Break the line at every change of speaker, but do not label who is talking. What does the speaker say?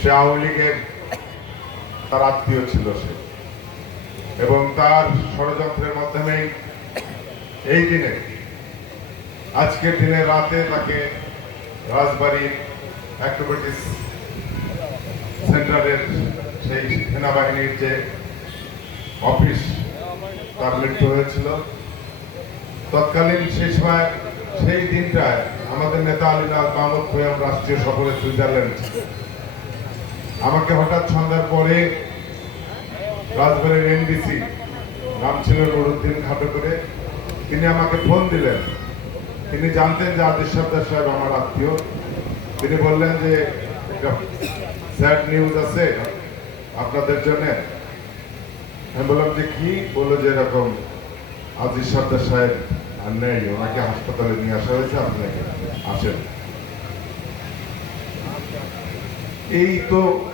সে আওয়ামী লীগের তার আত্মীয় ছিল সে এবং তার ষড়যন্ত্রের মাধ্যমেই এই দিনে, আজকের দিনে রাতে তাকে রাজবাড়ির অ্যাক্টিভিটিস সেন্টারের সেই সেনাবাহিনীর যে অফিস, তার মৃত্যু হয়েছিল তৎকালীন সেই সময়, সেই দিনটায় আমাদের নেতা আলীনাথ মাহমুদ খৈয়াম রাষ্ট্রীয় সফরে সুইজারল্যান্ড। আমাকে হঠাৎ সন্ধ্যার পরে রাজবাড়ির এনডিসি, নাম ছিল নুরুদ্দিন খাটো করে, তিনি আমাকে ফোন দিলেন। তিনি জানতেন যে আদিস সর্দার সাহেব আমার আত্মীয়। তিনি বললেন যে, একটা স্যাড নিউজ আছে আপনাদের জন্য। আমি বললাম যে, কি? বলল যে, এরকম আজিজ সর্দার সাহেব আর নেই। ওনাকে হাসপাতালে নিয়ে আসা হয়েছে আপনাকে আসেন। এই তো